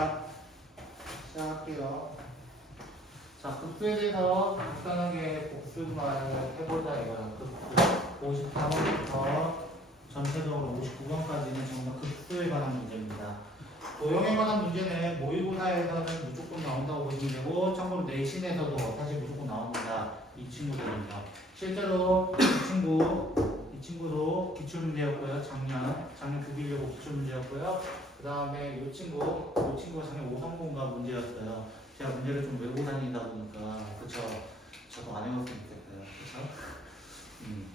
자, 시작할게요. 자, 급수에 대해서 간단하게 복습만 해보자 이거야. 급수 54번부터 전체적으로 59번까지는 전부 급수에 관한 문제입니다. 도형에 관한 문제는 모의고사에서는 무조건 나온다고 보시면 되고, 참고로 내신에서도 사실 무조건 나옵니다. 이 친구들은요. 실제로 이 친구도 기출문제였고요. 작년 9일여고 기출문제였고요. 그 다음에 이 친구가 작년 530인가 문제였어요. 제가 문제를 좀 외우고 다니다 보니까, 그쵸? 저도 안 외웠으면 좋겠어요. 그쵸?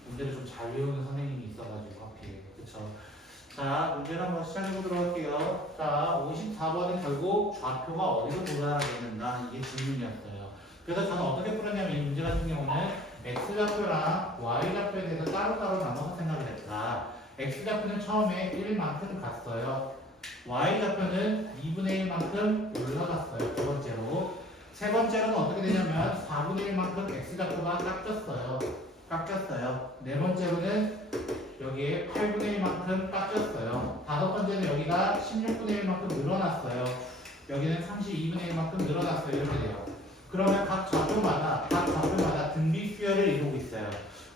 문제를 좀 잘 외우는 선생님이 있어가지고, 하필. 그쵸? 자, 문제를 한번 시작해보도록 할게요. 자, 54번은 결국 좌표가 어디로 도달하게 된다. 이게 질문이었어요. 그래서 저는 어떻게 풀었냐면, 이 문제 같은 경우는 X좌표랑 Y좌표에 대해서 따로따로 나눠서 생각을 했다. X좌표는 처음에 1만큼 갔어요. Y좌표는 2분의 1만큼 올라갔어요. 두 번째로. 세 번째로는 어떻게 되냐면 4분의 1만큼 X좌표가 깎였어요. 네 번째로는 여기에 8분의 1만큼 깎였어요. 다섯 번째는 여기가 16분의 1만큼 늘어났어요. 여기는 32분의 1만큼 늘어났어요. 이렇게 돼요. 그러면 각 좌표마다 등비 수열을 이루고 있어요.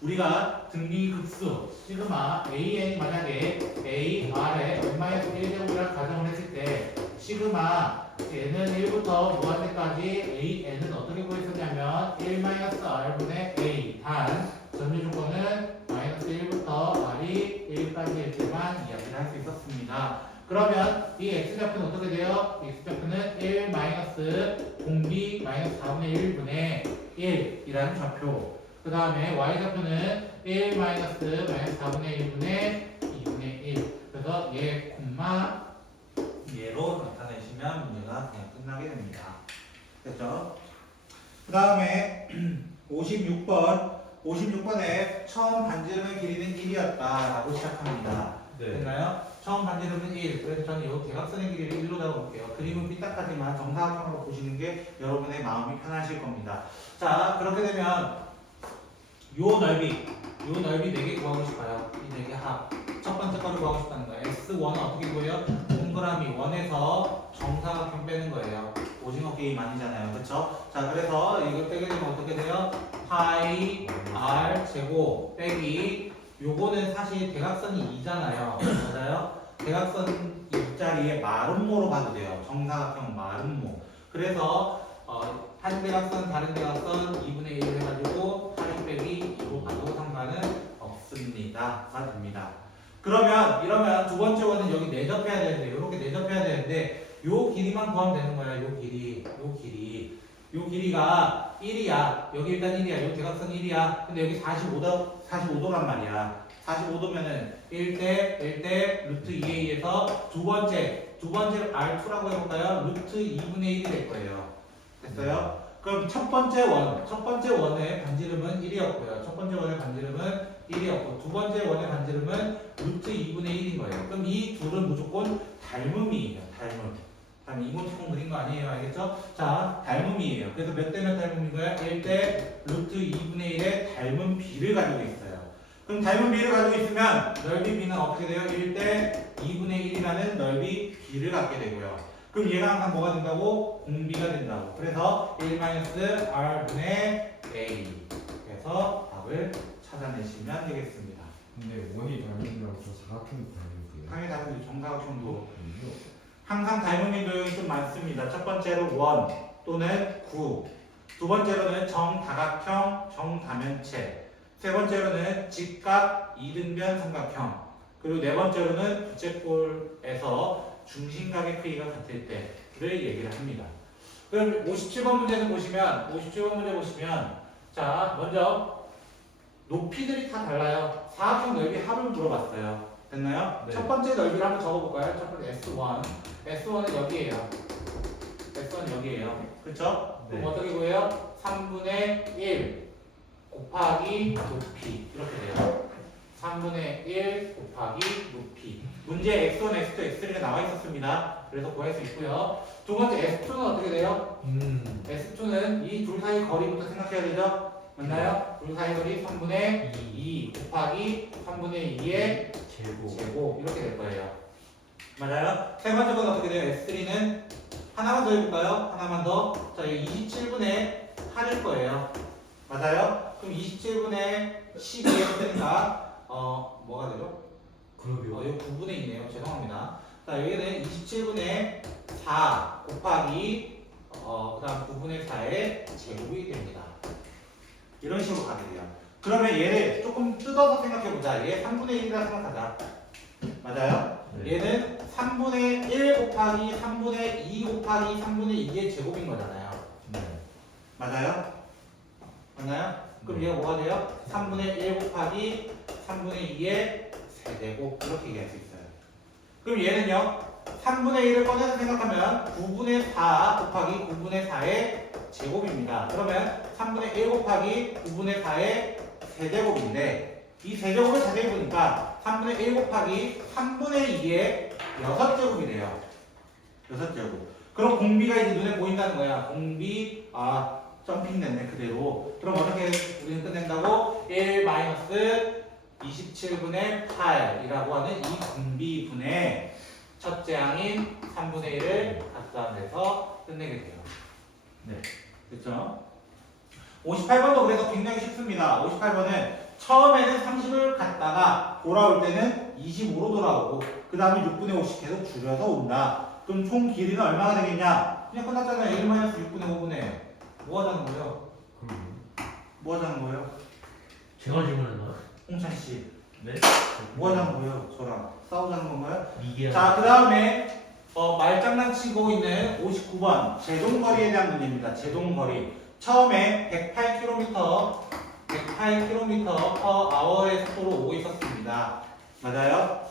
우리가 등비 급수 시그마 AN이 만약에 AR에 n-1제곱이라고 가정을 했을 때 시그마 n은 1부터 무한대까지 AN은 어떻게 구했었냐면 1-R분의 A 단 전제 조건은 -1부터 R이 1까지일 때만 이야기를 할 수 있었습니다. 그러면 이 X좌표는 어떻게 돼요? X좌표는 1 공비 4분의 1분의 1이라는 좌표. 그 다음에 Y좌표는 1 4분의 1분의 2분의 1. 그래서 얘 콤마 얘로 나타내시면 문제가 그냥 끝나게 됩니다. 됐죠? 그 다음에 56번에 처음 반지름의 길이는 1이었다라고 시작합니다. 네. 됐나요? 처음 반지름은 1. 그래서 저는 이 대각선의 길이를 1로 잡아볼게요. 그림은 삐딱하지만 정사각형으로 보시는 게 여러분의 마음이 편하실 겁니다. 자, 그렇게 되면 요 넓이 4개 구하고 싶어요. 이 4개 합. 첫 번째 거를 구하고 싶다는 거예요. S1은 어떻게 구해요? 동그라미 1에서 정사각형 빼는 거예요. 오징어 게임 아니잖아요. 그쵸? 자, 그래서 이걸 빼게 되면 어떻게 돼요? 파이 R 제곱 빼기 요거는 사실 대각선이 2잖아요. 맞아요? 대각선 옆자리에 마름모로 가도 돼요. 정사각형 마름모. 그래서 한 대각선 다른 대각선 2분의 1 해가지고 8 빼기 2로 가도 상관은 없습니다가 됩니다. 이러면 두 번째 원은 여기 내접해야 되는데 이렇게 내접해야 되는데 요 길이만 구하면 되는 거야. 요 길이가 1이야. 여기 일단 1이야. 요 대각선 1이야. 근데 여기 45도란 말이야. 45도면은 1대 루트 2a에서 두 번째 R2라고 해볼까요? 루트 2분의 1이 될 거예요. 됐어요? 그럼 첫 번째 원의 반지름은 1이었고요. 첫 번째 원의 반지름은 1이었고 두 번째 원의 반지름은 루트 2분의 1인 거예요. 그럼 이 둘은 무조건 닮음이에요. 닮음 이모티콘 그린 거 아니에요. 알겠죠? 자, 닮음이에요. 그래서 몇 대 몇 닮음인 거야? 1대 루트 2분의 1의 닮음 비를 가지고 있어요. 그럼 닮은 비를 가지고 있으면 넓이 b는 어떻게 돼요? 1대 2분의 1이라는 넓이 b를 갖게 되고요. 그럼 얘가 항상 뭐가 된다고? 공비가 된다고. 그래서 1-R분의 A. 그래서 답을 찾아내시면 되겠습니다. 근데 원이 닮은이라고 저 사각형이 닮은이에요. 당연히 다른 정사각형도 항상 닮음인 도형이 좀 많습니다. 첫 번째로 원 또는 구. 두 번째로는 정다각형, 정다면체. 세 번째로는 직각, 이등변 삼각형. 그리고 네 번째로는 부채꼴에서 중심각의 크기가 같을 때를 얘기를 합니다. 그럼 57번 문제 보시면 자, 먼저 높이들이 다 달라요. 사각형 넓이 합을 물어봤어요. 됐나요? 네. 첫 번째 넓이를 한번 적어볼까요? 첫 번째 S1. S1은 여기에요. S1은 여기에요. 그렇죠? 네. 그럼 어떻게 구해요? 3분의 1 곱하기 높이 이렇게 돼요. 3분의 1 곱하기 높이. 문제 x1, x2, x3가 나와 있었습니다. 그래서 구할 수 있고요. 두 번째 S2는 어떻게 돼요? S2는 이 둘 사이 거리부터 생각해야 되죠? 맞나요? 둘 사이 거리 3분의 2 곱하기 3분의 2의 제곱 이렇게 될 거예요. 맞아요? 세 번째 건 어떻게 돼요? S3는 하나만 더 해볼까요? 하나만 더. 자, 이게 27분의 8일 거예요. 맞아요? 그럼 27분의 12에서 되니까 뭐가 되죠? 그러게요. 여기 9분의 2네요. 죄송합니다. 자, 여기는 27분의 4 곱하기 그 다음 9분의 4의 제곱이 됩니다. 이런 식으로 가게 돼요. 그러면 얘를 조금 뜯어서 생각해보자. 얘 3분의 1이라 생각하자. 맞아요? 네. 얘는 3분의 1 곱하기 3분의 2 곱하기 3분의 2의 제곱인 거잖아요. 네. 맞아요? 맞나요? 그럼 네. 얘가 뭐가 돼요? 3분의 1 곱하기 3분의 2의 세제곱 이렇게 얘기할 수 있어요. 그럼 얘는요 3분의 1을 꺼내서 생각하면 9분의 4 곱하기 9분의 4의 제곱입니다. 그러면 3분의 1 곱하기 9분의 4의 세제곱인데 이 세제곱을 자세히 보니까 3분의 1 곱하기 3분의 2의 6제곱이래요. 6제곱. 그럼 공비가 이제 눈에 보인다는 거야. 공비 점핑 됐네 그대로. 그럼 어떻게 우리는 끝낸다고? 1 마이너스 27분의 8이라고 하는 이 공비분의 첫째 항인 3분의 1을 갖다 내서 끝내게 돼요. 네. 그렇죠? 58번도 그래서 굉장히 쉽습니다. 58번은 처음에는 30을 갖다가 돌아올 때는 25로 돌아오고 그 다음에 6분의 5씩 계속 줄여서 온다. 그럼 총 길이는 얼마가 되겠냐? 그냥 끝났잖아요. 1-6분의 5분의 뭐 하자는 거예요? 그러게요. 뭐 하자는 거예요? 제가 질문했나요? 홍찬씨 네? 뭐 하자는 거예요? 저랑 싸우자는 건가요? 이게 자, 그 다음에 말장난치고 있는 59번 제동거리에 대한 문제입니다. 제동거리. 처음에 108km per/h의 속도로 오고 있었습니다. 맞아요?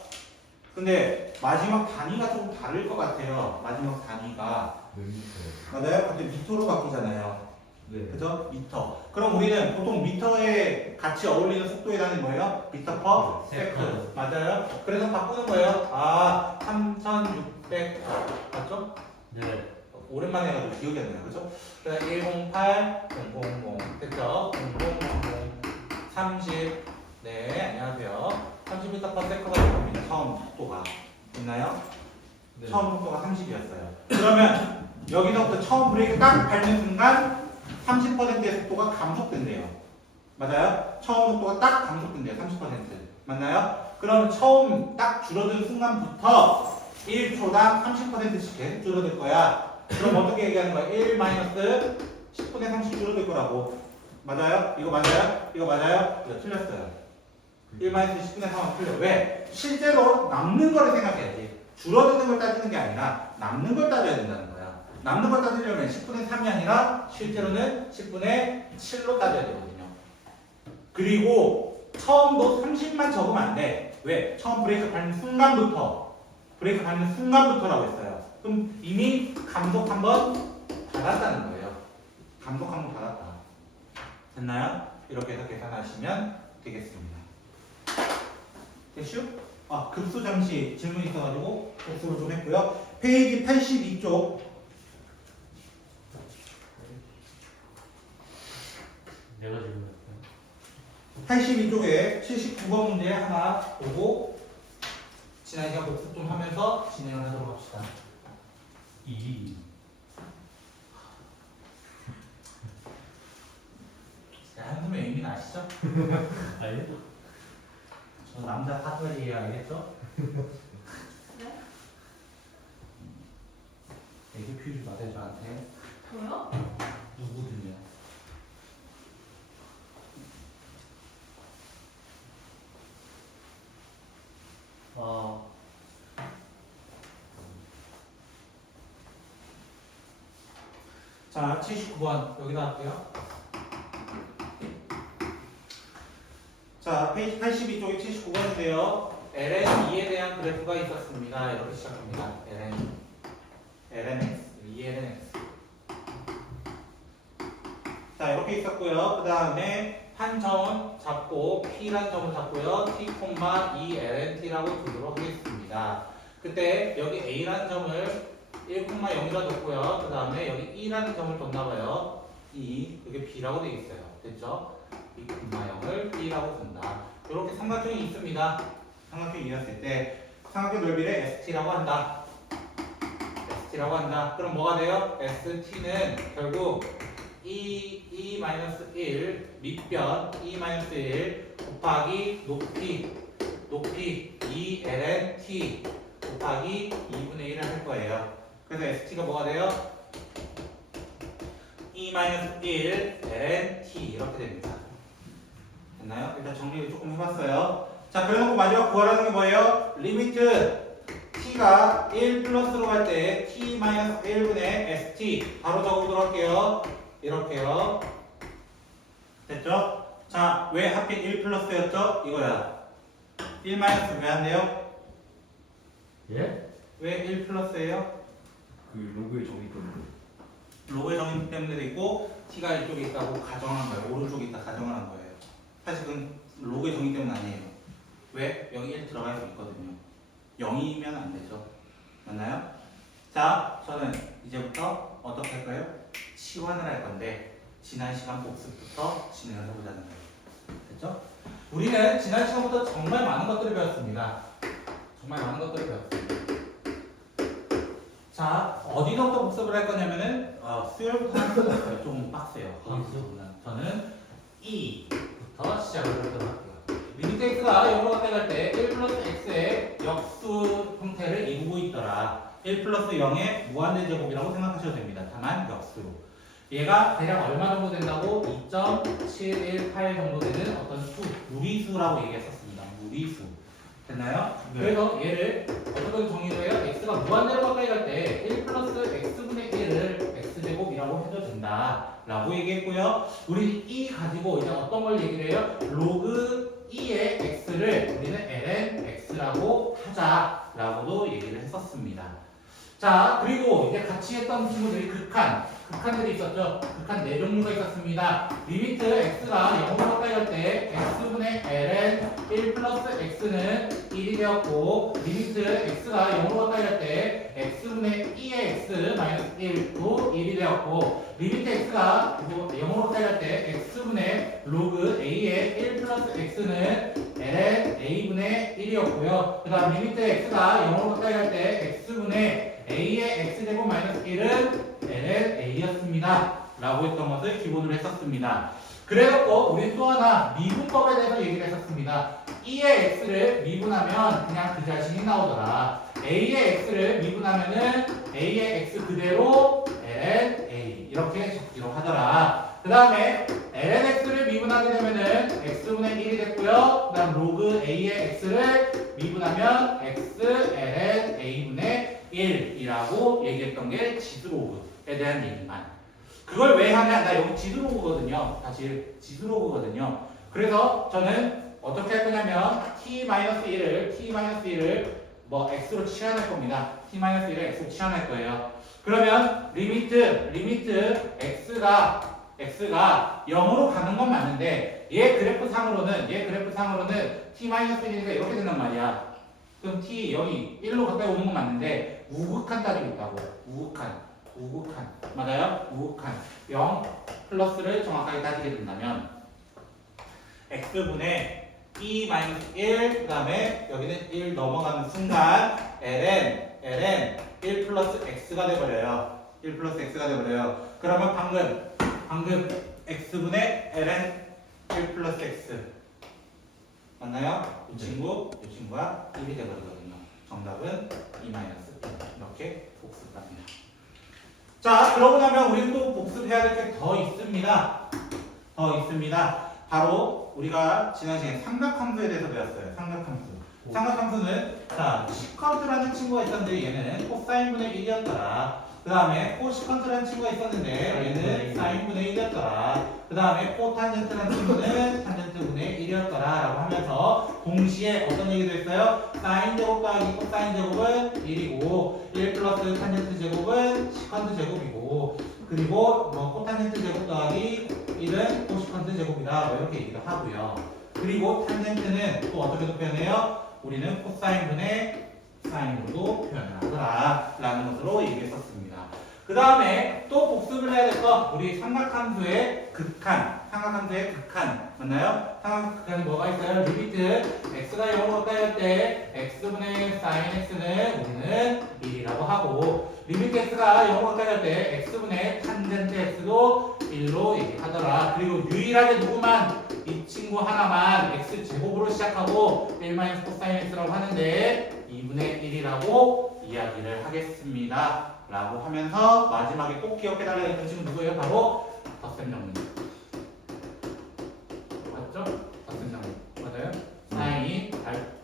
근데 마지막 단위가 조금 다를 것 같아요. 마지막 단위가. 몇 미터? 맞아요? 근데 미터로 바뀌잖아요. 네. 그죠? 미터. 그럼 우리는 보통 미터에 같이 어울리는 속도에 단위 뭐예요? 미터 퍼 세컨드. 맞아요? 그래서 바꾸는 거예요. 3600 맞죠? 네. 오랜만에 해가지고 기억이 안 나요. 그죠? 그다음 108 000 됐죠? 0000 30 네, 안녕하세요. 30m per second가 됩니다. 처음 속도가. 됐나요? 네. 처음 속도가 30이었어요. 그러면 여기서부터 처음 브레이크 딱 밟는 순간 30%의 속도가 감속된대요. 맞아요? 처음 속도가 딱 감속된대요. 30%. 맞나요? 그럼 처음 딱 줄어든 순간부터 1초당 30%씩 계속 줄어들 거야. 그럼 어떻게 얘기하는 거야? 1 10분의 30 줄어들 거라고. 맞아요? 이거 맞아요? 이거 맞아요? 이거 틀렸어요. 1 10분의 3은 틀려. 왜? 실제로 남는 거를 생각해야지. 줄어드는 걸 따지는 게 아니라 남는 걸 따져야 된다는 거야. 남는 걸 따지려면 10분의 3이 아니라 실제로는 10분의 7로 따져야 되거든요. 그리고 처음도 30만 적으면 안 돼. 왜? 처음 브레이크 밟는 순간부터라고 했어요. 그럼 이미 감속 한번 받았다는 거예요. 감속 한번 받았다. 됐나요? 이렇게 해서 계산하시면 되겠습니다. 됐슈? 급수 잠시 질문 있어가지고 복수를 좀 했고요. 페이지 82쪽. 내가 질문했어요. 82쪽에 79번 문제 하나 보고 지난 시간 복습 좀 하면서 진행을 하도록 합시다. 한숨에 의미는 아시죠? 아니요? 저 남자 사투리 알겠죠? 네? 애교 피우지 마세요 저한테. 저요? 누구든요. 자, 79번 여기다 할게요. 자, 페이지 82쪽에 79번인데요. ln2에 대한 그래프가 있었습니다. 이렇게 시작합니다. lnx, 2lnx. 자, 이렇게 있었고요. 그 다음에 한 점은 잡고 P라는 점을 잡고요. T, 2lnt라고 두도록 하겠습니다. 그때 여기 A라는 점을 1,0이라 뒀고요. 그 다음에 여기 E라는 점을 뒀나봐요. E, 여기 B라고 되어 있어요. 됐죠? 2,0을 B라고 둔다. 이렇게 삼각형이 있습니다. 삼각형이 이었을 때 삼각형 넓이를 ST라고 한다. ST라고 한다. 그럼 뭐가 돼요? ST는 결국 E-1 밑변 E-1 곱하기 높이 2ln t 곱하기 2분의 1을 할 거예요. 그래서 ST가 뭐가 돼요? E-1 ln t 이렇게 됩니다. 됐나요? 일단 정리를 조금 해봤어요. 자, 그래놓고 마지막 구하라는 게 뭐예요? 리미트 t가 1 플러스로 갈 때 t-1분의 st 바로 적어보도록 할게요. 이렇게요. 됐죠? 자, 왜 하필 1 플러스였죠? 이거야. 1 마이너스 왜 안 돼요? 예? 왜 1 플러스예요? 그 로그의 정의 때문에. 로그의 정의 때문에도 있고 t가 이쪽에 있다고 가정한 거예요. 오른쪽에 있다 가정한 거예요. 사실 그건 로그의 정의 때문 아니에요. 왜? 여기 1 들어갈 수 있거든요. 0이면 안 되죠. 맞나요? 자, 저는 이제부터 어떻게 할 거예요? 치환을 할 건데 지난 시간 복습부터 진행을 해보자는 거예요. 됐죠? 우리는 지난 시간부터 정말 많은 것들을 배웠습니다. 정말 많은 것들을 배웠습니다. 자, 어디서부터 복습을 할 거냐면은 수요일부터 할 수가 있어요. 좀 빡세요. 저는 E부터 시작을 하도록 할게요. 리미트 x가 0으로 가까이 갈 때 1 플러스 x의 역수 형태를 이루고 있더라. 1 플러스 0의 무한대 제곱이라고 생각하셔도 됩니다. 다만 역수로. 얘가 대략 얼마 정도 된다고? 2.718 정도 되는 어떤 수, 무리수라고 얘기했었습니다. 무리수. 됐나요? 네. 그래서 얘를 어떻게 정의를 해요? x가 무한대로 가까이 갈 때 1 플러스 x분의 1을 x제곱이라고 해도 된다. 라고 얘기했고요. 우리 e 가지고 이제 어떤 걸 얘기를 해요? 로그 e의 x를 우리는 ln x라고 하자라고도 얘기를 했었습니다. 자, 그리고 이제 같이 했던 친구들이 극한들이 있었죠. 극한 네 종류가 있었습니다. 리미트 x가 0으로 가까이 갈 때 x분의 ln 1 플러스 x는 1이 되었고, 리미트 x가 0으로 가까이 갈 때 x분의 2의 x 마이너스 1도 1이 되었고, 리미트 x가 0으로 가까이 갈 때 x분의 로그 a의 1 플러스 x는 ln a분의 1이었고요. 그 다음 리미트 x가 0으로 가까이 갈 때 x분의 a의 x제곱 마이너스 1은 ln a였습니다. 라고 했던 것을 기본으로 했었습니다. 그래놓고 우리 또 하나 미분법에 대해서 얘기를 했었습니다. e의 x를 미분하면 그냥 그 자신이 나오더라. a의 x를 미분하면은 a의 x 그대로 ln a 이렇게 적기로 하더라. 그 다음에 ln x를 미분하게 되면은 x분의 1이 됐고요. 그 다음 로그 a의 x를 미분하면 x ln a분의 1이라고 얘기했던 게 지수로그에 대한 얘기만. 그걸 왜 하냐? 나 여기 지수로그거든요. 다시 지수로그거든요. 그래서 저는 어떻게 할 거냐면 t-1을 뭐 x로 치환할 겁니다. t-1을 x로 치환할 거예요. 그러면 리미트 x가 0으로 가는 건 맞는데 얘 그래프 상으로는 t-1이니까 이렇게 된단 말이야. 그럼 t 0이 1로 가까이 오는 건 맞는데 우극한 따지고 있다고. 우극한 맞아요? 우극한 0 플러스를 정확하게 따지게 된다면 x분의 e-1 그 다음에 여기는 1 넘어가는 순간 ln 1 플러스 x가 돼버려요. 1 플러스 x가 돼버려요. 그러면 방금 x분의 ln 1 플러스 x 맞나요? 이 친구가 1이 돼버리거든요. 정답은 e-1 이렇게 복습합니다. 자, 그러고 나면 우리는 또 복습해야 될 게 더 있습니다. 바로 우리가 지난 시간에 삼각함수에 대해서 배웠어요. 삼각함수는 자, 시컨트라는 친구가 있었는데 얘는 코사인분의 1이었더라. 그 다음에 코시컨트라는 친구가 있었는데 얘는 사인분의 1이었더라. 그 다음에 코탄젠트라는 친구는 탄젠트분의 1이었더라 라고 하면서 동시에 어떤 얘기도 했어요? 사인 제곱 더하기 코사인 제곱은 1이고 1 플러스 탄젠트 제곱은 시컨트 제곱이고 그리고 뭐 코탄젠트 제곱 더하기 1은 코시컨트 제곱이다 뭐 이렇게 얘기를 하고요. 그리고 탄젠트는 또 어떻게도 표현해요? 우리는 코사인분의 사인으로도 표현을 하더라 라는 것으로 얘기했었습니다. 그 다음에 또 복습을 해야 될 건 우리 삼각함수의 극한 삼각함수의 극한 맞나요? 삼각함수 극한이 뭐가 있어요? 리미트 x가 0으로 가까이 할 때 x분의 sin x는 우리는 1이라고 하고 리미트 x가 0으로 가까이 할 때 x분의 탄젠트 x도 1로 얘기하더라. 그리고 유일하게 누구만 이 친구 하나만 x 제곱으로 시작하고 1 코사인 x라고 하는데 2분의 1이라고 이야기를 하겠습니다. 라고 하면서 마지막에 꼭 기억해달라는 했던 친구 누구예요? 바로 덧셈 정리. 맞죠? 덧셈 정리. 맞아요? 사인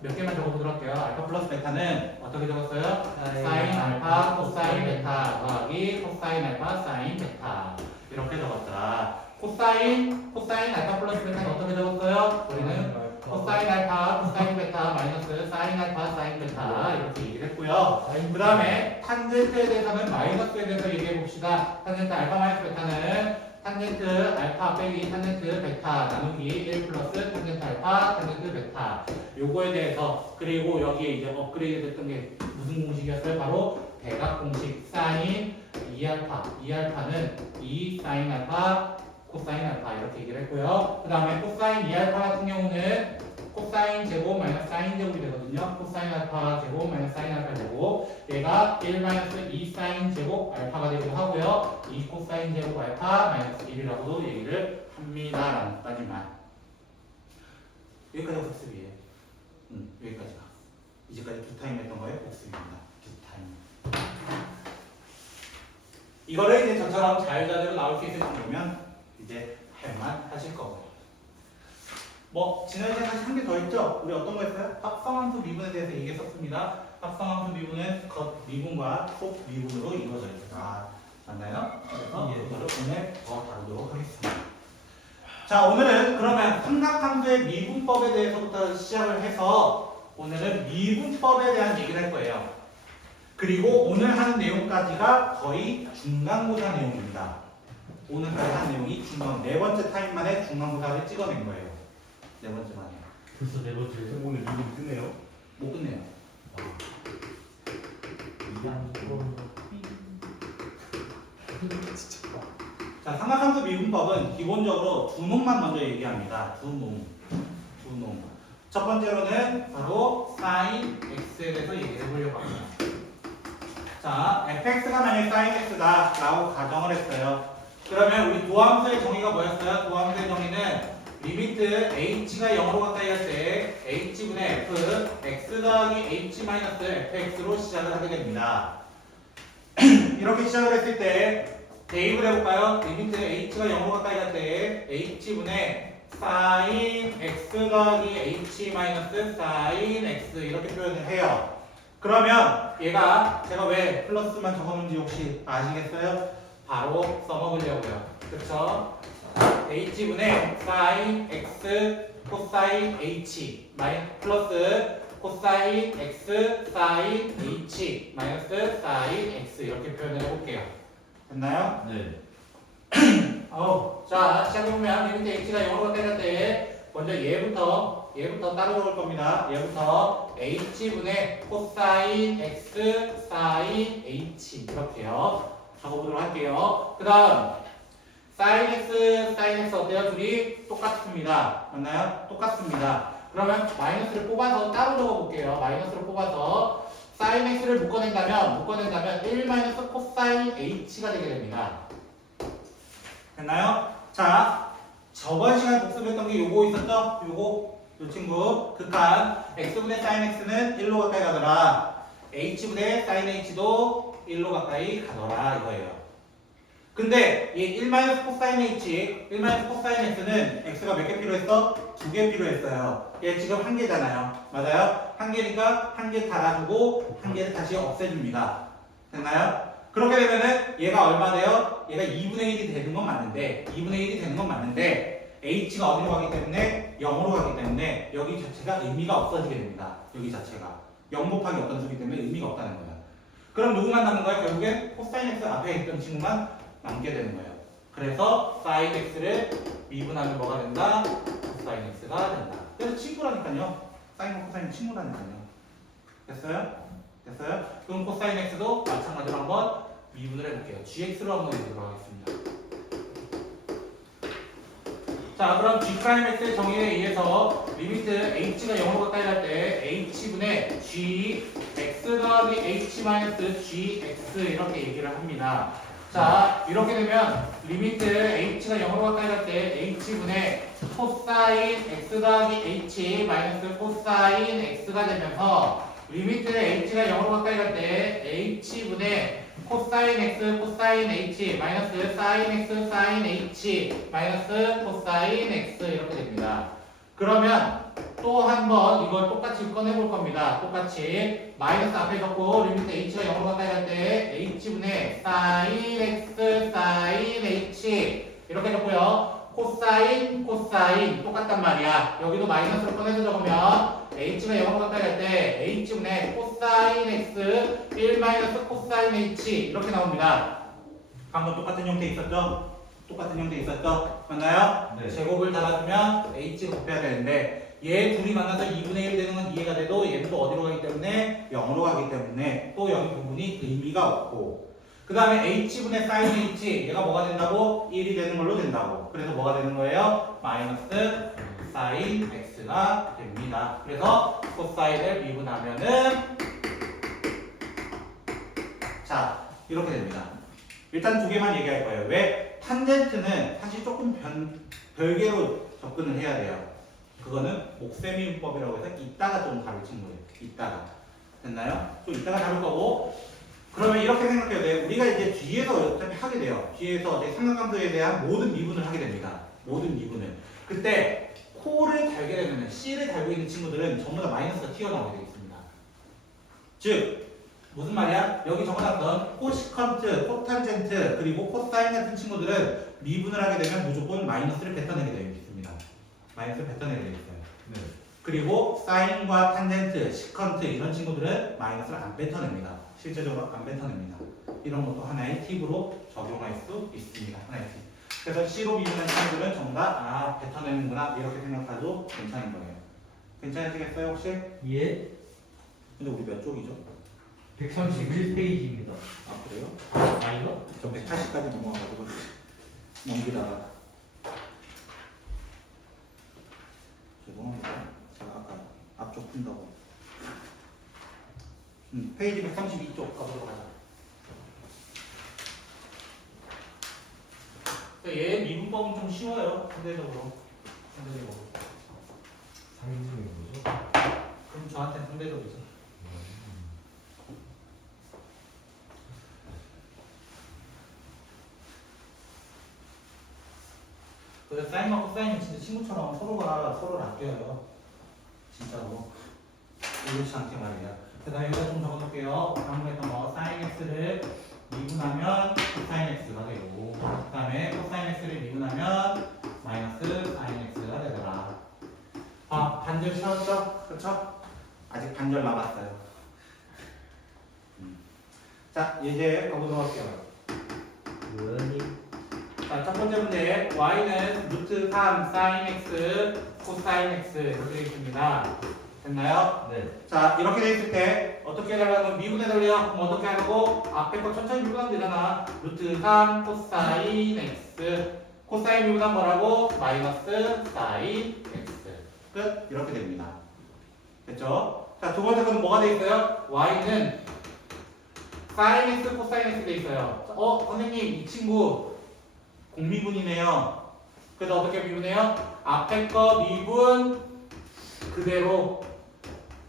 몇 개만 적어보도록 할게요. 알파 플러스 베타는 어떻게 적었어요? 사인 알파 코사인 베타 더하기 코사인 알파 사인 베타 이렇게 적었다. 코사인 알파 플러스 베타는 어떻게 적었어요? 우리는 코사인 알파 코사인 베타 마이너스 사인 알파 사인 베타 이렇게 얘기를 했고요. 그 다음에 탄젠트에 대해서는 마이너스에 대해서 얘기해 봅시다. 탄젠트 알파 마이너스 베타는 탄젠트 알파 빼기 탄젠트 베타 나누기 1 플러스 탄젠트 알파 탄젠트 베타 요거에 대해서 그리고 여기에 이제 업그레이드 됐던 게 무슨 공식이었어요? 바로 대각 공식 사인 2알파는 2 사인 알파 코사인 알파 이렇게 얘기를 했고요. 그 다음에 코사인 2알파 같은 경우는 코사인 제곱 마이너스 사인 제곱이 되거든요. 코사인 알파 제곱 마이너스 사인 알파 제곱 얘가 1 마이너스 2 사인 제곱 알파가 되기도 하고요. 2 코사인 제곱 알파 마이너스 1이라고도 얘기를 합니다. 라는 것까지만 여기까지가 복습이에요. 여기까지가 이제까지 두 타임 했던 거에 복습입니다. 두 타임 이거를 이제 저처럼 자유자재로 나올 수 있을 정도면 이제 할만 하실 거고요. 뭐 지난 시간에 사실 한 개 더 있죠? 우리 어떤 거 했어요? 합성함수 미분에 대해서 얘기했었습니다. 합성함수 미분은 겉 미분과 속 미분으로 이루어져 있다. 맞나요? 그래서 이거를 오늘 더 다루도록 하겠습니다. 자, 오늘은 그러면 삼각함수의 미분법에 대해서부터 시작을 해서 오늘은 미분법에 대한 얘기를 할 거예요. 그리고 오늘 하는 내용까지가 거의 중간고사 내용입니다. 오늘까지 한 내용이 네 번째 타임 만에 중간고사를 찍어낸 거예요. 네 번째 만에. 벌써 네 번째. 오늘 미분 끝내요? 못 끝내요. 자, 삼각함수 미분법은 기본적으로 두 놈만 먼저 얘기합니다. 두 놈. 첫 번째로는 바로 sin x에 대해서 얘기를 해보려고 합니다. 자, fx가 만약 sin x다 라고 가정을 했어요. 그러면 우리 도함수의 정의가 뭐였어요? 도함수의 정의는 리미트 h가 0으로 가까이 할 때 h분의 f x 더하기 h 마이너스 fx로 시작을 하게 됩니다. 이렇게 시작을 했을 때 대입을 해볼까요? 리미트 h가 0으로 가까이 갈 때 h분의 sin x 더하기 h 마이너스 sin x 이렇게 표현을 해요. 그러면 얘가 제가 왜 플러스만 적었는지 혹시 아시겠어요? 바로 써먹으려고요. 그쵸? h분의 sin x 코사인 h 플러스 코사인 x sin h 마이너스 sin x 이렇게 표현을 해볼게요. 됐나요? 네. 자, 시작해보면 리미트 h가 0으로 가까이 갈 때 먼저 얘부터 따로 적을 겁니다. 얘부터 h분의 코사인 x sin h 이렇게요. 적어보도록 할게요. 그 다음 sin x 어때요? 둘이 똑같습니다. 맞나요? 똑같습니다. 그러면 마이너스를 뽑아서 따로 적어볼게요. 마이너스를 뽑아서 sin x를 묶어낸다면 1 마이너스 코사인 h가 되게 됩니다. 됐나요? 자, 저번 시간에 복습했던 게 요거 있었죠? 요 친구 극한 x분의 sin x는 1로 가까이 가더라. h분의 sin h도 1로 가까이 가더라 이거예요. 근데 이 1 코사인 h, 1 코사인 x는 x가 몇 개 필요했어? 2개 필요했어요. 얘 지금 1개잖아요. 맞아요? 1개니까 1개 달아주고 1개를 다시 없애줍니다. 됐나요? 그렇게 되면은 얘가 얼마 돼요? 얘가 2분의 1이 되는 건 맞는데 h가 어디로 가기 때문에 0으로 가기 때문에 여기 자체가 의미가 없어지게 됩니다. 여기 자체가 0 곱하기 어떤 수기 때문에 의미가 없다는 거야. 그럼 누구만 남는 거야? 결국에 코사인 x 앞에 있던 친구만 남게 되는 거예요. 그래서 sin x를 미분하면 뭐가 된다? 코사인 x가 된다. 그래서 친구라니까요. 사인과 코사인 친구라니까요. 됐어요? 그럼 코사인 x도 마찬가지로 한번 미분을 해볼게요. gx로 한번 해보도록 하겠습니다. 자, 그럼 G'X의 정의에 의해서 리미트 h가 0으로 가까이 갈 때 h분의 gx 더하기 h 마이너스 gx 이렇게 얘기를 합니다. 자, 이렇게 되면 리미트 h가 0으로 가까이 갈 때 h분의 코사인 x 더하기 h 마이너스 코사인 x가 되면서 리미트 h가 0으로 가까이 갈 때 h분의 코사인 x 코사인 h 마이너스 사인 x 사인 h 마이너스 코사인 x 이렇게 됩니다. 그러면 또 한 번 이걸 똑같이 꺼내볼 겁니다. 똑같이 마이너스 앞에 적고 리미트 h가 0으로 가까이 갈 때 h분의 사인 x 사인 h 이렇게 적고요. 코사인 코사인 똑같단 말이야. 여기도 마이너스로 꺼내서 적으면 h가 0으로 가까이 갈 때 h분의 코사인 x 1 마이너스 코사인 h 이렇게 나옵니다. 방금 똑같은 형태 있었죠? 똑같은 형태 있었죠? 맞나요? 네. 제곱을 달아주면 h 곱해야 되는데 얘 둘이 만나서 2분의 1 되는 건 이해가 돼도 얘는 또 어디로 가기 때문에 0으로 가기 때문에 또 여기 부분이 의미가 없고 그 다음에 h분의 사인 h 얘가 뭐가 된다고? 1이 되는 걸로 된다고. 그래서 뭐가 되는 거예요? 마이너스 사인 x가 됩니다. 그래서 코사인을 미분하면은 자 이렇게 됩니다. 일단 두 개만 얘기할 거예요. 왜? 탄젠트는 사실 조금 별개로 접근을 해야 돼요. 그거는 목세미분법이라고 해서 이따가 좀 다룰 친구예요. 이따가 됐나요? 좀 이따가 다룰 거고 그러면 이렇게 생각해야 돼요. 우리가 이제 뒤에서 어차피 하게 돼요. 뒤에서 이제 삼각함수에 대한 모든 미분을 하게 됩니다. 모든 미분을. 그때 코를 달게 되면 C를 달고 있는 친구들은 전부 다 마이너스가 튀어나오게 되겠습니다. 즉 무슨 말이야? 여기 적어놨던 코시컨트, 코탄젠트 그리고 코사인 같은 친구들은 미분을 하게 되면 무조건 마이너스를 뱉어내게 되어 있습니다. 마이너스를 뱉어내게 되어 있어요. 네. 그리고 사인과 탄젠트, 시컨트 이런 친구들은 마이너스를 안 뱉어냅니다. 실제적으로 안 뱉어냅니다. 이런 것도 하나의 팁으로 적용할 수 있습니다. 하나의 팁. 그래서 C로 미분한 친구들은 전부 다 뱉어내는구나 이렇게 생각해도 괜찮은 거예요. 괜찮으시겠어요 혹시? 예. 근데 우리 몇 쪽이죠? 131페이지입니다. 아 그래요? 아닌가? 저 180까지 넘어가가지고 넘기다가 죄송합니다. 제가 아까 앞쪽 푼다고 페이지 132쪽 가보도록 하자. 얘 미분법은 좀 쉬워요. 상대적으로. 상징이 뭐죠? 그럼 저한테는 상대적이죠. 그래서 사인과 코사인은 진짜 친구처럼 서로가 서로를 아껴요. 진짜로. 이렇지 않게 말이야. 그 다음에 여기다 좀 적어놓을게요. 방금 했던 거 사인 x를 미분하면 코사인 x가 되고 그 다음에 코사인 x를 미분하면 마이너스 사인 x가 되더라. 아, 반절 채웠죠? 그렇죠? 아직 반절 남았어요. 자, 이제 가보도록 할게요. 뭐니? 자, 첫 번째 문제 y는 루트 3 사인 x 코사인 x 이렇게 되어 있습니다. 됐나요? 네. 자, 이렇게 돼 있을 때 어떻게 하려면 미분해 달려? 그럼 어떻게 하라고? 앞에 거 천천히 미분하면 되잖아. 루트 3 코사인 x 코사인 미분하면 뭐라고? 마이너스 사인 x 끝. 이렇게 됩니다. 됐죠? 자, 두 번째 거는 뭐가 돼 있어요? y는 사인 x 코사인 x 돼 있어요. 선생님 이 친구 공미분이네요. 그래서 어떻게 미분해요? 앞에 거 미분 그대로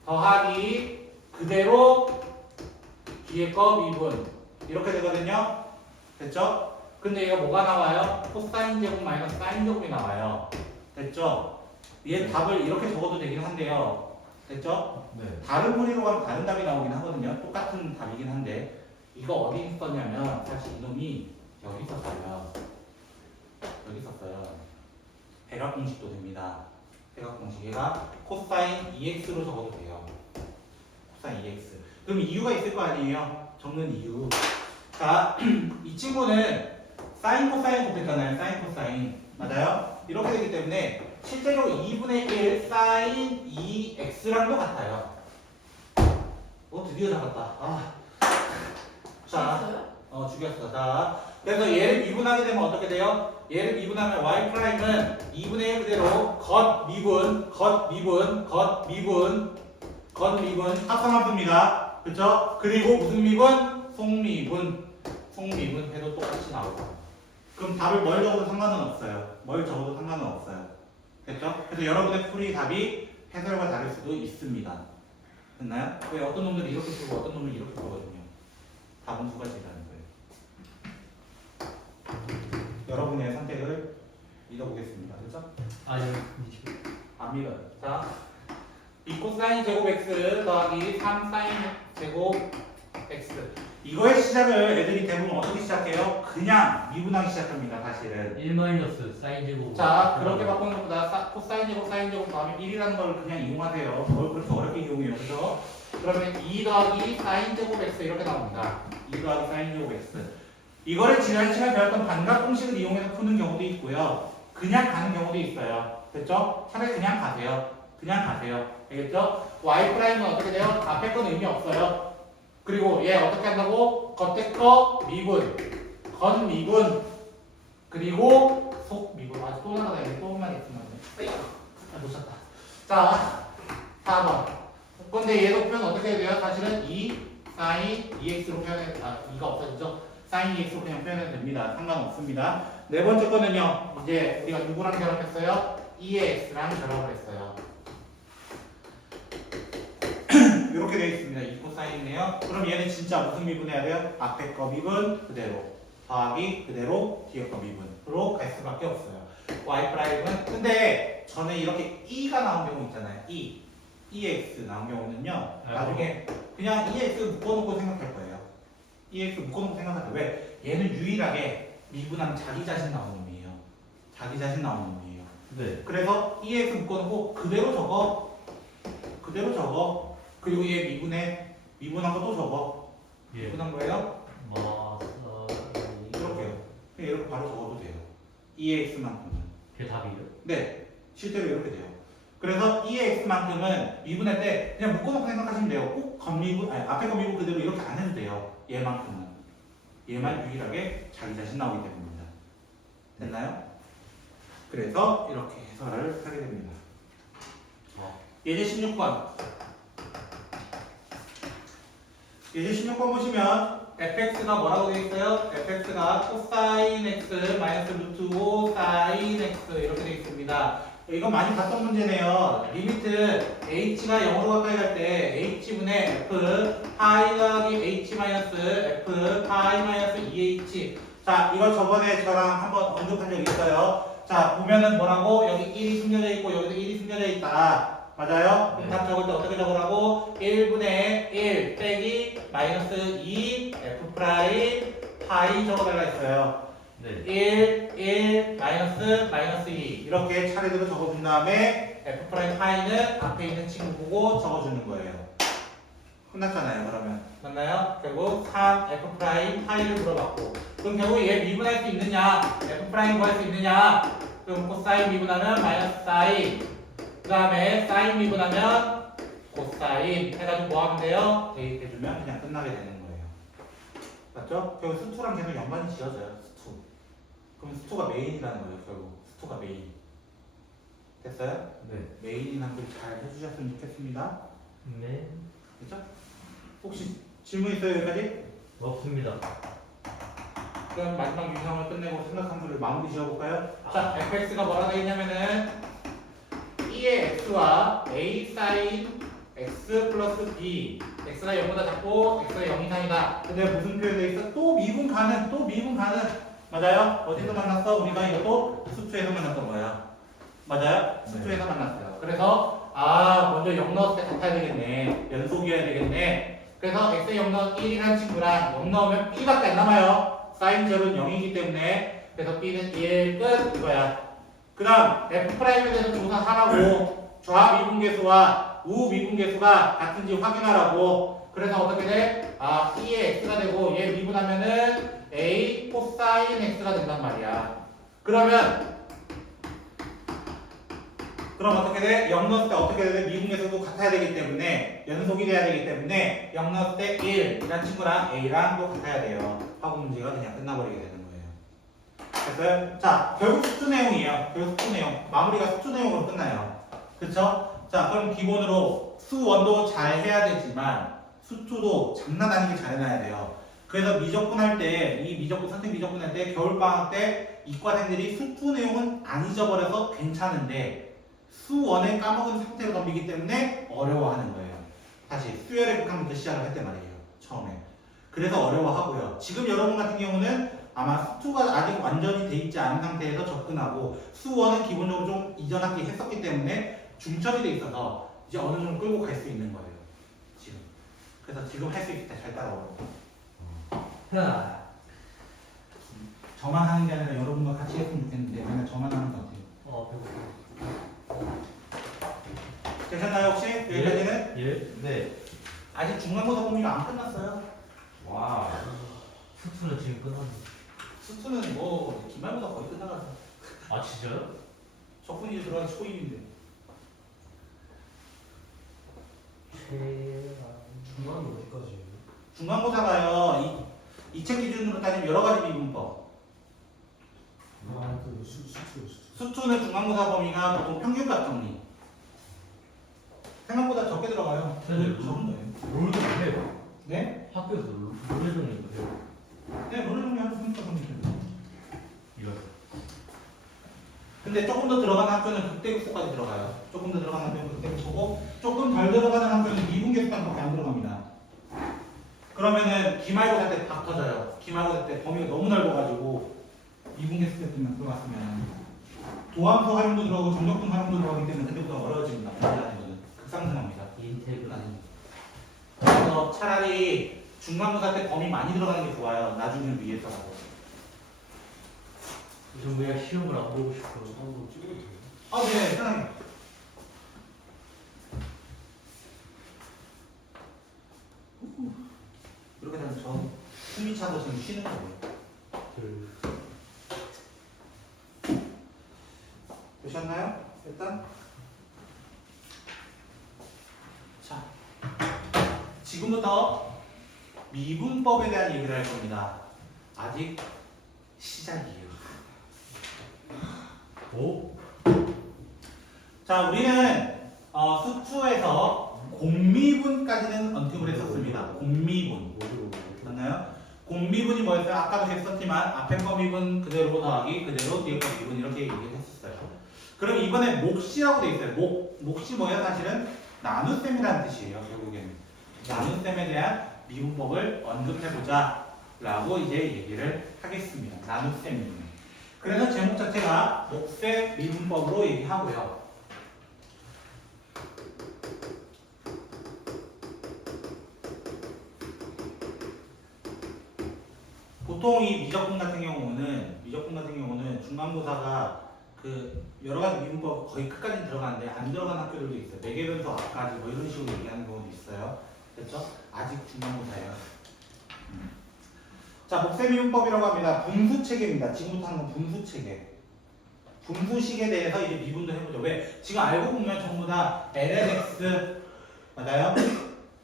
더하기 그대로 뒤에 거 미분 이렇게 되거든요. 됐죠? 근데 얘가 뭐가 나와요? 코사인 제곱 마이너스 사인 제곱이 나와요. 됐죠? 얘 답을 이렇게 적어도 되긴 한데요. 됐죠? 네. 다른 무리로 가면 다른 답이 나오긴 하거든요. 똑같은 답이긴 한데 이거 어디 있었냐면 사실 이놈이 여기 있었어요. 여기 있었어요. 배각 공식도 됩니다. 배각 공식 얘가 코사인 2x로 적어도 돼요. 코사인 2x. 그럼 이유가 있을 거 아니에요? 적는 이유. 자, 이 친구는 사인 코사인 곱했잖아요. 사인 코사인. 맞아요? 이렇게 되기 때문에 실제로 2분의 1 사인 2x랑도 같아요. 드디어 잡았다. 자, 있어요? 죽였어. 자, 그래서 얘를 미분하게 되면 어떻게 돼요? 얘를 미분하면 y 프라임은 2분의 1 그대로 겉 미분 합성함수입니다. 그렇죠? 그리고 무슨 미분? 속미분 해도 똑같이 나오고. 그럼 답을 뭘 적어도 상관은 없어요. 뭘 적어도 상관은 없어요. 됐죠? 그래서 여러분의 풀이 답이 해설과 다를 수도 있습니다. 됐나요? 왜 어떤 놈들이 이렇게 풀고 어떤 놈들이 이렇게 풀거든요. 답은 두 가지라는 거예요. 여러분의 선택을 믿어보겠습니다. 그렇죠? 아니 안 믿어요. 자, 2 코사인 제곱 x 더하기 3 사인 제곱 x. 이거의 시작을 애들이 대부분 어떻게 시작해요? 그냥 미분하기 시작합니다. 사실은. 1 마이너스 사인 제곱. 자, 그렇게 바꾸는 것보다 코사인 제곱 사인 제곱 더하면 1이라는 걸 그냥 이용하세요. 뭘 그렇게 어렵게 이용해요. 그죠? 그러면 2 더하기 사인 제곱 x 이렇게 나옵니다. 2 더하기 사인 제곱 x. 이거를 지난 시간에 배웠던 반각 공식을 이용해서 푸는 경우도 있고요. 그냥 가는 경우도 있어요. 됐죠? 차라리 그냥 가세요. 그냥 가세요. 알겠죠? y 프라임은 어떻게 돼요? 앞에 건 의미 없어요. 그리고 얘 어떻게 한다고? 겉에 거 미분, 겉 미분, 그리고 속 미분. 아직 또 하나 더 있네. 또만 있으면 돼. 놓쳤다. 자, 4번. 근데 얘도 표현 어떻게 해야 돼요? 사실은 2 사인 2x로 표현해, 2가 없어지죠? 사인 2x로 그냥 표현해도 됩니다. 상관없습니다. 네 번째 거는요. 이제 우리가 누구랑 결합했어요? 2의 x랑 결합을 했어요. 이렇게 되어 있습니다. 2 코사인이네요. 그럼 얘는 진짜 무슨 미분해야 돼요? 앞에 거 미분 그대로, 더하기 그대로, 뒤에 거 미분으로 갈 수밖에 없어요. y 프라임은 근데 전에 이렇게 2가 나온 경우 있잖아요. 2x 나온 경우는요. 나중에 그냥 2x 묶어놓고 생각할 거예요. 2x 묶어놓고 생각할 거예요. 왜? 얘는 유일하게 미분하면 자기 자신 나오는 놈이에요. 자기 자신 나오는 놈이에요. 네. 그래서 2x 묶어놓고 그대로 적어. 그리고 얘 미분한 것도 적어. 예. 미분한 거예요? 이렇게요. 그냥 이렇게 바로 적어도 돼요. 2x만큼은. 그게 답이에요? 네, 실제로 이렇게 돼요. 그래서 2x만큼은 미분할 때 그냥 묶어놓고 생각하시면 돼요. 꼭 겉미분, 아니, 앞에 거 미분 그대로 이렇게 안 해도 돼요. 얘만큼은. 얘만 유일하게 자기 자신 나오기 때문입니다. 됐나요? 그래서 이렇게 해설을 하게 됩니다. 예제 16번. 예제 16번 보시면 fx가 뭐라고 되어 있어요? fx가 코사인 x 마이너스 루트 5 사인 x 이렇게 되어 있습니다. 이거 많이 봤던 문제네요. 리미트 h가 0으로 가까이 갈 때 h분의 f 파이 더하기 h 마이너스 f 파이 마이너스 2h. 자, 이거 저번에 저랑 한번 언급한 적 있어요. 자, 보면은 뭐라고? 여기 1이 숨겨져 있고 여기도 1이 숨겨져 있다. 맞아요? 그럼 답 적을 때 어떻게 적으라고? 1분의 1 빼기 마이너스 2 f 프라임 파이 적어달라 했어요. 네. 1 마이너스 2 이렇게 차례대로 적어준 다음에 f 프라임 파이는 앞에 있는 친구 보고 적어주는 거예요. 끝났잖아요. 그러면 맞나요? 결국 3 f 프라임 파이를 물어봤고 그럼 결국 얘 미분할 수 있느냐? f 프라임 구할 수 있느냐? 그럼 코사인 미분하면 마이너스 사인 그 다음에 사인 미분하면 코사인 해가지고 뭐 하면 돼요? 대입해주면 그냥 끝나게 되는 거예요. 맞죠? 결국 수투랑 계속 연관이 지어져요. 수투. 그럼 수투가 메인이라는 거예요. 결국 수투가 메인. 됐어요? 네. 메인인 한글 잘 해주셨으면 좋겠습니다. 네. 그렇죠? 혹시 질문 있어요 여기까지? 없습니다. 그럼 마지막 유형을 끝내고 생각함수를 마무리 지어볼까요? 자, fx가 뭐라 되어 있냐면은 2의 x와 a 사인 x 플러스 b x가 0보다 작고 x가 0 이상이다. 근데 무슨 표현이 되어 있어? 또 미분 가능. 맞아요? 어디서 만났어? 우리가 이것도 수투에서 만났던 거야. 맞아요? 수투에서 만났어요. 그래서 먼저 0 넣었을 때 같아야 되겠네. 연속이어야 되겠네. 그래서 x에 0 넣은 1이라는 친구랑 0 넣으면 b밖에 안 남아요. 사인 제로는 0이기 때문에 그래서 b는 1 끝 이거야. 그 다음 f'에 대해서 조사하라고 좌 미분계수와 우 미분계수가 같은지 확인하라고. 그래서 어떻게 돼? 2의 x가 되고 얘 미분하면은 a 코사인 x가 된단 말이야. 그러면 그럼 어떻게 돼? 0 넣었을 때 어떻게 돼? 미분계수도 같아야 되기 때문에 연속이 돼야 되기 때문에 0 넣었을 때 1 이란 친구랑 A랑 또 같아야 돼요. 하고 문제가 그냥 끝나버리게 되는 거예요. 됐어요? 자, 결국 수투 내용이에요. 결국 수투 내용. 마무리가 수투 내용으로 끝나요. 그쵸? 자, 그럼 기본으로 수원도 잘 해야 되지만 수투도 장난 아니게 잘 해놔야 돼요. 그래서 미적분 할 때, 이 미적분, 선택 미적분 할 때, 겨울방학 때 이과생들이 수투 내용은 안 잊어버려서 괜찮은데 수원을 까먹은 상태로 덤비기 때문에 어려워하는 거예요. 다시 수열의 극한부터 시작을 했단 말이에요. 처음에. 그래서 어려워하고요. 지금 여러분 같은 경우는 아마 수투가 아직 완전히 돼 있지 않은 상태에서 접근하고 수원은 기본적으로 좀 이전 학기 했었기 때문에 중첩이 돼 있어서 이제 어느 정도 끌고 갈 수 있는 거예요. 지금. 그래서 지금 할 수 있을 때 잘 따라오고. 하나. 저만 하는 게 아니라 여러분과 같이 했으면 좋겠는데 맨날 저만 하는 것 같아요. 배고파. 되셨나요 혹시? 여기까지는? 예? 네. 아직 중간고사 범위가 안 끝났어요. 와. 수투는 지금 끝났네. 수투는 뭐 기말고사 거의 끝나가서 아 진짜요? 적분이 들어가기 초입인데. 중간이 어디까지예요? 중간고사가요 이 책 기준으로 따지면 여러 가지 미분법. 그 수투. 수투는 중간고사 범위가 보통 평균값 정리. 생각보다 적게 들어가요. 네, 적은 거예요. 롤도 해요. 네? 학교에서 롤 정리도 해요. 네, 노래 정리하고 평균값 정리. 이거. 근데 조금 더 들어가는 학교는 극대급수까지 들어가요. 조금 더 들어가는 학교는 극대급수고 조금 덜 들어가는 학교는 미분계수까지밖에 안 들어갑니다. 그러면은 기말고사 때 박 터져요. 기말고사 때 범위가 너무 넓어가지고 미분계수 때만 들어갔으면 도함수 활용도 들어가고 정적분 활용도 들어가기 때문에 그때부터 어려워집니다. 문제라는 급상승합니다. 인테그랄. 그래서 차라리 중간고사 때 범위 많이 들어가는 게 좋아요. 나중을 위해서라고. 좀 그냥 쉬운 걸 안 보고 싶어요. 한번 찍어도 돼요? 아, 네, 편하게. 이렇게 되면 저 숨이 차서 지금 쉬는 거예요. 둘. 되셨나요? 일단 자, 지금부터 미분법에 대한 얘기를 할 겁니다. 아직 시작이에요. 오? 자, 우리는 수투에서 공미분까지는 언급을 했었습니다. 공미분. 맞나요? 공미분이 뭐였어요? 아까도 했었지만 앞에 거 미분 그대로 더하기 그대로 뒤에 거 미분 이렇게 얘기했었어요. 그럼 이번에 몫이라고 돼 있어요. 몫이 뭐예요? 사실은 나눗셈이라는 뜻이에요. 결국에는 나눗셈에 대한 미분법을 언급해보자 라고 이제 얘기를 하겠습니다. 나눗셈입니다. 그래서 제목 자체가 몫의 미분법으로 얘기하고요. 보통 이 미적분 같은 경우는 중간고사가 그 여러 가지 미분법 거의 끝까지 들어가는데 안 들어간 학교들도 있어요. 매개변수 앞까지 뭐 이런 식으로 얘기하는 경우도 있어요. 됐죠? 아직 중간고사예요. 자, 몫의 미분법이라고 합니다. 분수체계입니다. 지금부터 하는 건 분수체계. 분수식에 대해서 이제 미분도 해보죠. 왜? 지금 알고 보면 전부 다 lnx 맞아요?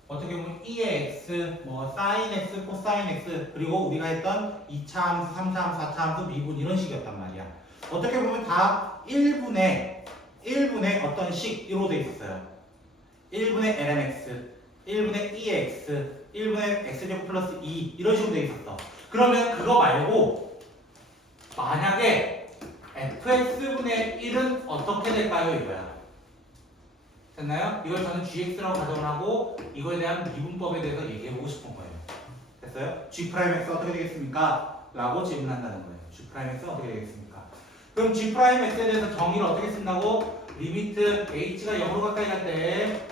어떻게 보면 e의 x, 뭐 sin x, cosine x 그리고 우리가 했던 2차 함수, 3차 함수, 4차 함수, 미분 이런 식이었단 말이야. 어떻게 보면 다 1분의 어떤 식으로 돼 있었어요. 1분의 lnx, 1분의 ex, 1분의 x제곱 플러스 2 이런 식으로 돼 있었어. 그러면 그거 말고 만약에 fx분의 1은 어떻게 될까요? 이거야. 됐나요? 이걸 저는 gx라고 가정을 하고 이거에 대한 미분법에 대해서 얘기해보고 싶은 거예요. 됐어요? g'x 어떻게 되겠습니까? 라고 질문한다는 거예요. g'x 어떻게 되겠습니까? 그럼 g'x에 대해서 정의를 어떻게 쓴다고? 리미트 h가 0으로 가까이 갈 때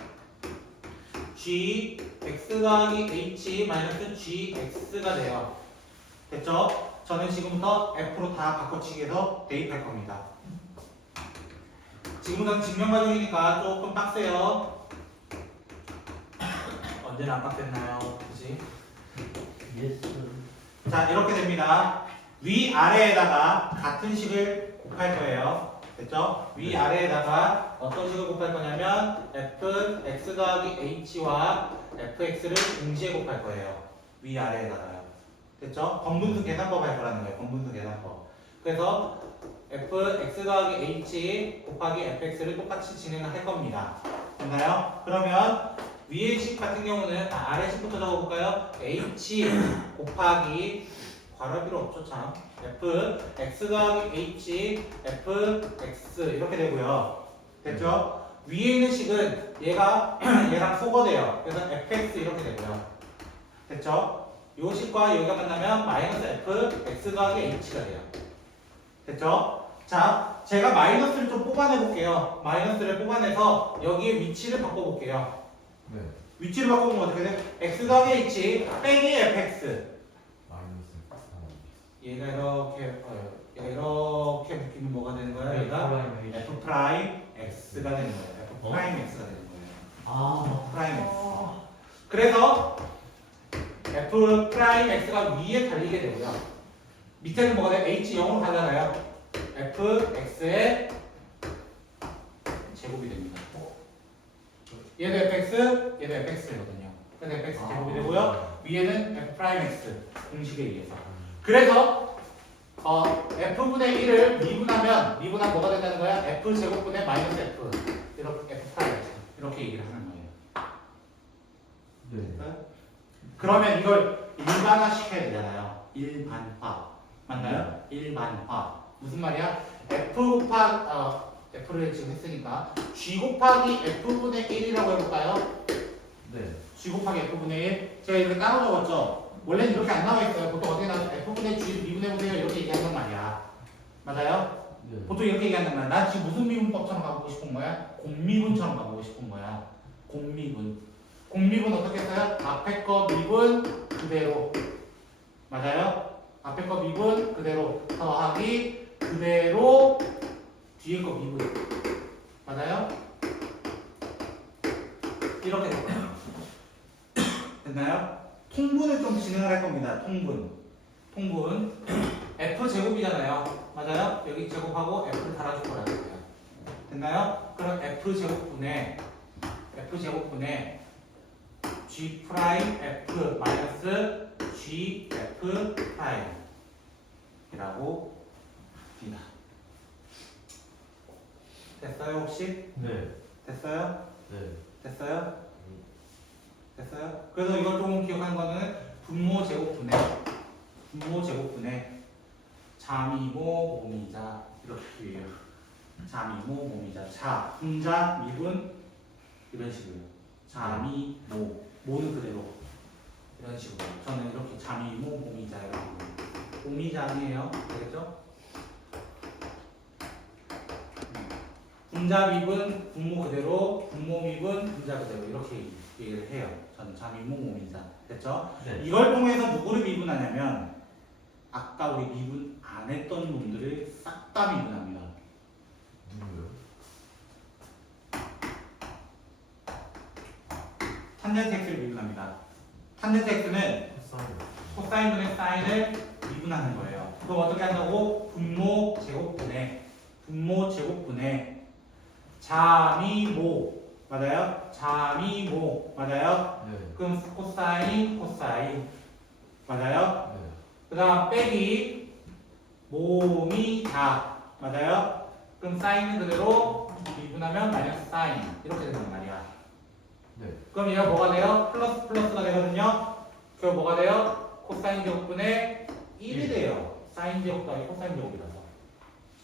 g x 더하기 h 마이너스 gx가 돼요. 됐죠? 저는 지금부터 f로 다 바꿔치기해서 대입할 겁니다. 지금부터는 증명 과정이니까 조금 빡세요. 언제나 안 빡셌나요? 그치? 예스. 자, 이렇게 됩니다. 위아래에다가 같은 식을 곱할 거예요. 됐죠? 위아래에다가 어떤 식을 곱할 거냐면 fx 더하기 h와 fx를 동시에 곱할 거예요. 위아래에다가요. 됐죠? 번분수 계산법 할 거라는 거예요. 번분수 계산법. 그래서 fx 더하기 h 곱하기 fx를 똑같이 진행을 할 겁니다. 됐나요? 그러면 위의 식 같은 경우는 아래 식부터 적어볼까요? h 곱하기 괄호 필요 없죠 참. fx 더하기 h fx 이렇게 되고요. 됐죠? 위에 있는 식은 얘랑 소거돼요. 그래서 fx 이렇게 되고요. 됐죠? 요 식과 여기가 만나면 마이너스 fx 더하기 h가 돼요. 됐죠? 자, 제가 마이너스를 좀 뽑아내 볼게요. 마이너스를 뽑아내서 여기에 위치를 바꿔볼게요. 네. 위치를 바꾸면 어떻게 돼? x 더하기 h 빼기 fx. 마이너스 4. 얘가 이렇게 묶이면 뭐가 되는 거야? 얘가 f 프라임 x가 되는 거예요. f 프라임 x가 되는 거예요. 아, 프라임 x. 그래서 f 프라임 x가 위에 달리게 되고요. 밑에는 뭐가 돼? h 0으로 가잖아요. f x의 제곱이 됩니다. 얘도 fx, 얘도 fx거든요. 그래서 fx 제곱이 되고요. 위에는 f 프라임 x 공식에 의해서. 그래서 f분의 1을 미분하면 뭐가 된다는 거야? f 제곱분의 마이너스 f 이렇게 f 프라임 x 이렇게 얘기를 하는 거예요. 네. 그러면 이걸 일반화 시켜야 되잖아요. 일반화 맞나요? 일반화 무슨 말이야? f f를 지금 했으니까 g 곱하기 f분의 1이라고 해볼까요? 네. g 곱하기 f분의 1 제가 이렇게 따로 적었죠? 원래는 이렇게 안 나와 있어요. 보통 어떻게 나와요? f분의 g를 미분해보세요 이렇게 얘기한단 말이야. 맞아요? 네. 보통 이렇게 얘기한단 말이야. 나 지금 무슨 미분법처럼 가보고 싶은 거야? 곱미분처럼 가보고 싶은 거야. 곱미분. 곱미분 어떻게 써요? 앞에 거 미분 그대로. 맞아요? 앞에 거 미분 그대로. 더하기 그대로 뒤에 거 미분. 맞아요? 이렇게 됐나요? 됐나요? 통분을 좀 진행을 할 겁니다. 통분. f 제곱이잖아요. 맞아요? 여기 제곱하고 f를 달아줄 거라는 거예요. 됐나요? 그럼 f 제곱분의 g 프라임 f 마이너스 g f 프라임이라고 합니다. 됐어요 혹시? 네. 됐어요? 네. 됐어요? 됐어요? 그래서 이걸 조금 기억하는 거는 분모 제곱분의 자미모 모미자 이렇게 해요. 자미모 모미자 자 분자 미분 이런 식으로 자미모 모는 그대로 이런 식으로 저는 이렇게 자미모 모미자 이렇게 모미자 아니에요. 알겠죠? 분자 미분 분모 그대로 분모 미분 분자 그대로 이렇게 얘기를 해요. 저는 자미모 모미자 됐죠? 네. 이걸 통해서 누구를 미분하냐면 아까 우리 미분 안 했던 놈들을 싹 다 미분합니다. 누구요? 탄젠트 x를 미분합니다. 탄젠트 x는 코사인분의 사인을 미분하는 거예요. 그럼 어떻게 한다고? 분모 제곱분의 자미모 맞아요? 자미모 맞아요? 네. 그럼 코사인 맞아요? 네. 그 다음 빼기 모미자 맞아요? 그럼 사인은 그대로 미분하면 마이너스 사인 이렇게 된단 말이야. 네. 그럼 얘가 뭐가 돼요? 플러스 플러스가 되거든요. 그럼 뭐가 돼요? 코사인 제곱분의 1이 돼요. 사인 제곱 더하기 코사인 제곱이라서.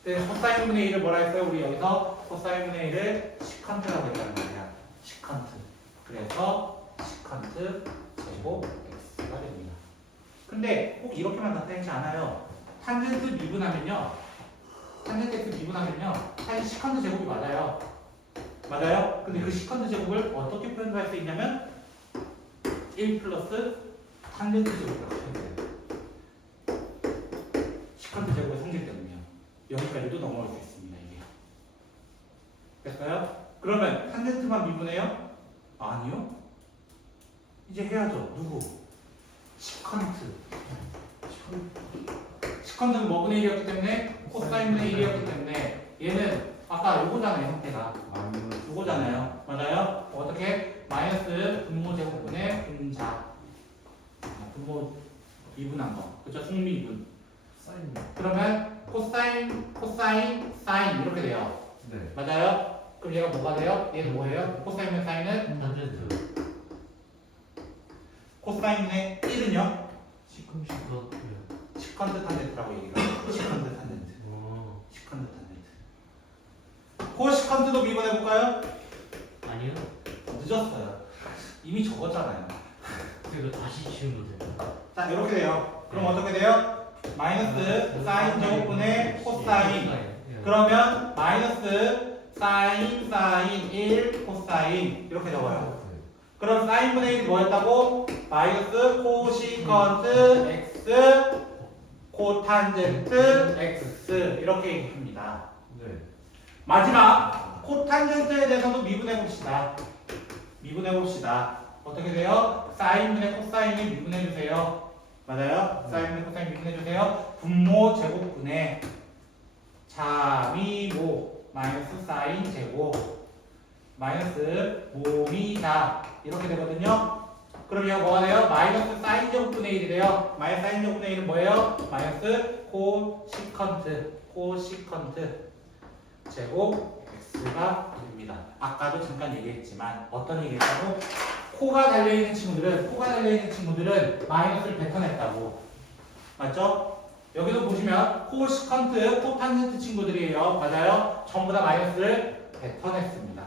그래서 코사인분의 1을 뭐라 했어요? 우리 여기서 코사인분의 1을 시컨트라고 했단 말이야. 시컨트. 그래서 시컨트 제곱 x가 됩니다. 근데 꼭 이렇게만 나타내지 않아요. 탄젠트 미분하면요. 탄젠트 x 미분하면요. 사실 시컨트 제곱이 맞아요. 맞아요? 근데 그 시컨트 제곱을 어떻게 표현할 수 있냐면 1 플러스 탄젠트 제곱이라고 표현해요. 시컨트 제곱의 성질 때문에요. 여기까지도 넘어갈 수 있습니다. 이게. 됐어요? 그러면 탄젠트만 미분해요? 아니요. 이제 해야죠. 누구? 시컨트. 시컨트는 뭐분의 1이었기 때문에 코사인분의 1이었기 때문에 얘는 아까 요거잖아요, 형태가. 마이너스. 요거잖아요. 맞아요? 어떻게? 마이너스 분모 제곱분의 분자. 분모 미분한 거. 그쵸? 중미분. 사인. 그러면 코사인, 사인 이렇게 돼요. 네. 맞아요? 그럼 얘가 뭐가 돼요? 얘는 뭐예요? 코사인의 사인은? 탄젠트. 코사인의 1은요? 시컨시컨트. 시컨트 탄젠트라고 얘기를 해요. 시컨트 탄젠트. 어. 시컨트 탄젠트. 코시컨트도 미분해볼까요? 아니요. 늦었어요. 이미 적었잖아요. 그리고 다시 지우면 돼요. 자, 이렇게 돼요. 그럼 어떻게 돼요? 마이너스 사인 제곱분의 코사인. 예. 그러면 마이너스 사인 1 코사인 이렇게 적어요. 그럼 사인분의 1이 뭐였다고? 마이너스 코시컨트 x 코탄젠트 x 이렇게 얘기합니다. 네. 마지막 코탄젠트에 대해서도 미분해 봅시다. 미분해 봅시다. 어떻게 돼요? 사인분의 코사인을 미분해 주세요. 맞아요? 사인분의 코사인 미분해 주세요. 분모 제곱분의 자미모 마이너스 사인 제곱 마이너스 모미자 이렇게 되거든요. 그럼 얘가 뭐가 돼요? 마이너스 사인 제곱분의 1이 돼요. 마이너스 사인 제곱분의 1은 뭐예요? 마이너스 코시컨트 제곱 x가 됩니다. 아까도 잠깐 얘기했지만 어떤 얘기했다고? 코가 달려있는 친구들은 마이너스를 뱉어냈다고. 맞죠? 여기도 보시면 코시컨트, 코탄젠트 친구들이에요. 맞아요? 전부 다 마이너스를 뱉어냈습니다.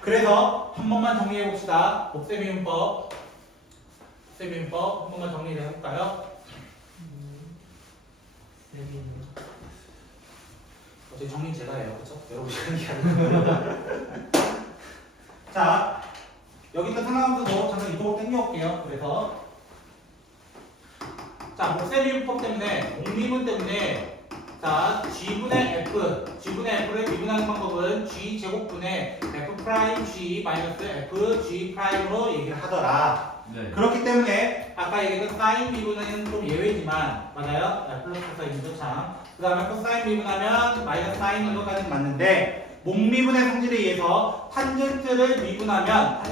그래서 한 번만 정리해 봅시다. 곱셈이분법 한 번만 정리를 해볼까요? 어차피 정리 제가 해요. 그쵸? 여러분이 하는 게 아니고. 자, 여기 있는 상황수도 잠깐 이쪽으로 당겨올게요. 그래서 자, 곱셈이분법 때문에, 옹미분 때문에 자, G분의 F를 미분하는 방법은 G 제곱분의 F 프라임 G 마이너스 F G 프라임으로 얘기를 하더라. 네. 그렇기 때문에 아까 얘기했던 사인 미분은 좀 예외지만 맞아요? 플러스 사인도 참. 그 다음에 코사인 미분하면 마이너스 사인으로까지는 맞는데 목미분의 성질에 의해서 탄젠트를 미분하면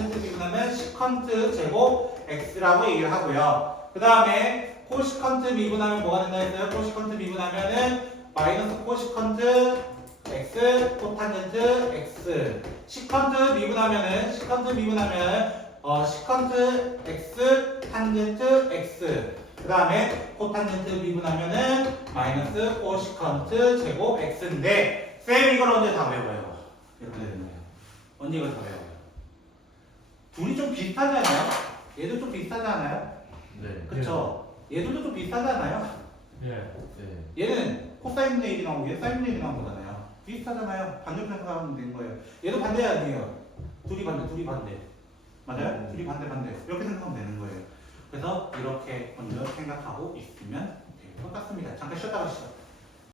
시컨트 제곱 x라고 얘기를 하고요. 그 다음에 코시컨트 미분하면 뭐가 된다 했어요? 코시컨트 미분하면은 마이너스 코시컨트 x 코탄젠트 x 시컨트 미분하면 시컨트 x 탄젠트 x 그 다음에 코탄젠트 미분하면은 마이너스 코시컨트 제곱 x인데 쌤 이걸 언제 다 외워요? 이렇게 되는 거예요. 언제 이걸 다 외워요? 둘이 좀 비슷하지 않아요? 얘도 좀 비슷하지 않아요? 네. 그쵸? 얘들도 좀 비슷하지 않아요? 예. 네. 얘는 코사인분의 1이 나오고 얘 사인분의 1이 나온 거잖아요. 비슷하잖아요. 반대편 생각하면 되는 거예요. 얘도 반대 아니에요. 둘이 반대. 맞아요? 둘이 반대. 이렇게 생각하면 되는 거예요. 그래서 이렇게 먼저 생각하고 있으면 될 것 같습니다. 잠깐 쉬었다 가시죠.